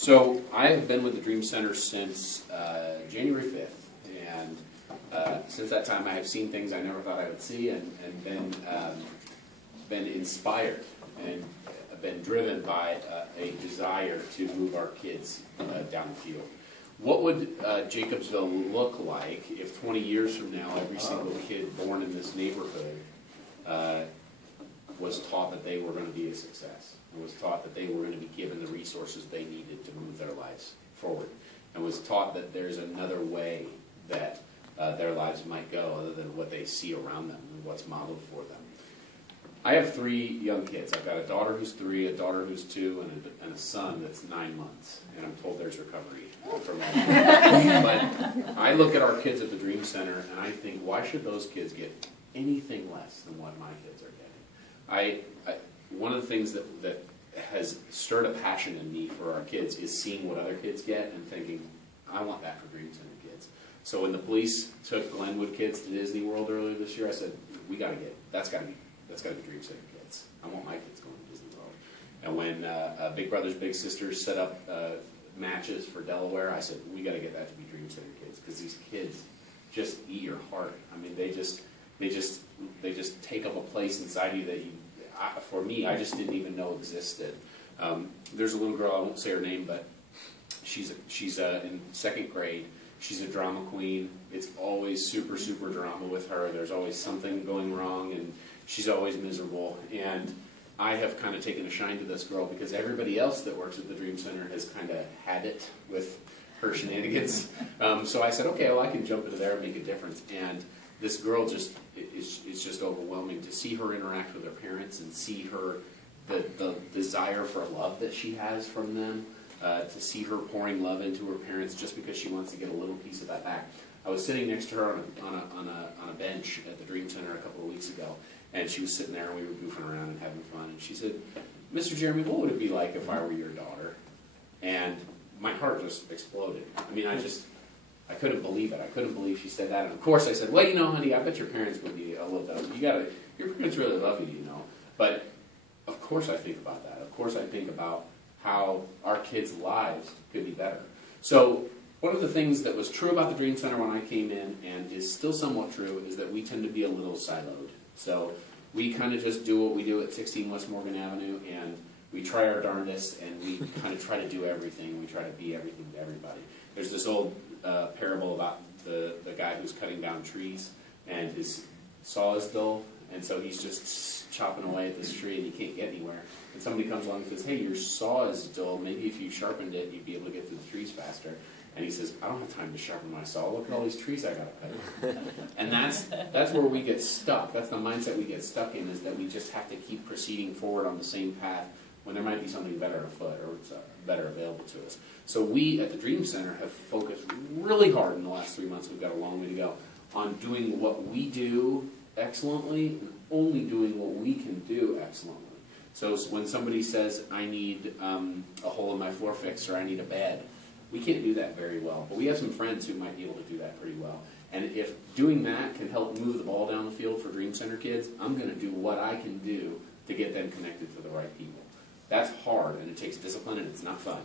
So I have been with the Dream Center since January 5th, and since that time I have seen things I never thought I would see, and been inspired and been driven by a desire to move our kids down the field. What would Jacobsville look like if 20 years from now every single kid born in this neighborhood was taught that they were going to be a success, and was taught that they were going to be given the resources they needed to move their lives forward, and was taught that there's another way that their lives might go other than what they see around them and what's modeled for them? I have 3 young kids. I've got a daughter who's 3, a daughter who's 2, and a son that's 9 months. And I'm told there's recovery from that. But I look at our kids at the Dream Center and I think, why should those kids get anything less than what my kids are getting? One of the things that has stirred a passion in me for our kids is seeing what other kids get and thinking, I want that for Dream Center kids. So when the police took Glenwood kids to Disney World earlier this year, I said, that's got to be Dream Center kids. I want my kids going to Disney World. And when Big Brothers Big Sisters set up matches for Delaware, I said, we got to get that to be Dream Center kids, because these kids just eat your heart. I mean, they just take up a place inside you that for me, I just didn't even know existed. There's a little girl, I won't say her name, but she's in 2nd grade. She's a drama queen. It's always super, super drama with her. There's always something going wrong, and she's always miserable. And I have kind of taken a shine to this girl because everybody else that works at the Dream Center has kind of had it with her shenanigans. So I said, okay, well, I can jump into there and make a difference. And this girl it's just overwhelming to see her interact with her parents and see her, the desire for love that she has from them. To see her pouring love into her parents just because she wants to get a little piece of that back. I was sitting next to her on a bench at the Dream Center a couple of weeks ago, and she was sitting there and we were goofing around and having fun, and she said, Mr. Jeremy, what would it be like if I were your daughter? And my heart just exploded. I mean, I couldn't believe it. I couldn't believe she said that. And of course I said, well, honey, I bet your parents would be a little bit, your parents really love you, But of course I think about that. Of course I think about how our kids' lives could be better. So one of the things that was true about the Dream Center when I came in, and is still somewhat true, is that we tend to be a little siloed. So we kind of just do what we do at 16 West Morgan Avenue, and we try our darndest, and we kind of try to do everything. We try to be everything to everybody. There's this old parable about the guy who's cutting down trees, and his saw is dull, and so he's just chopping away at this tree, and he can't get anywhere. And somebody comes along and says, hey, your saw is dull. Maybe if you sharpened it, you'd be able to get through the trees faster. And he says, I don't have time to sharpen my saw. Look at all these trees I got to cut. And that's where we get stuck. That's the mindset we get stuck in, is that we just have to keep proceeding forward on the same path when there might be something better afoot or better available to us. So we at the Dream Center have focused really hard in the last 3 months, we've got a long way to go, on doing what we do excellently and only doing what we can do excellently. So when somebody says, I need a hole in my floor fixed, or I need a bed, we can't do that very well. But we have some friends who might be able to do that pretty well. And if doing that can help move the ball down the field for Dream Center kids, I'm going to do what I can do to get them connected to the right people. That's hard, and it takes discipline, and it's not fun.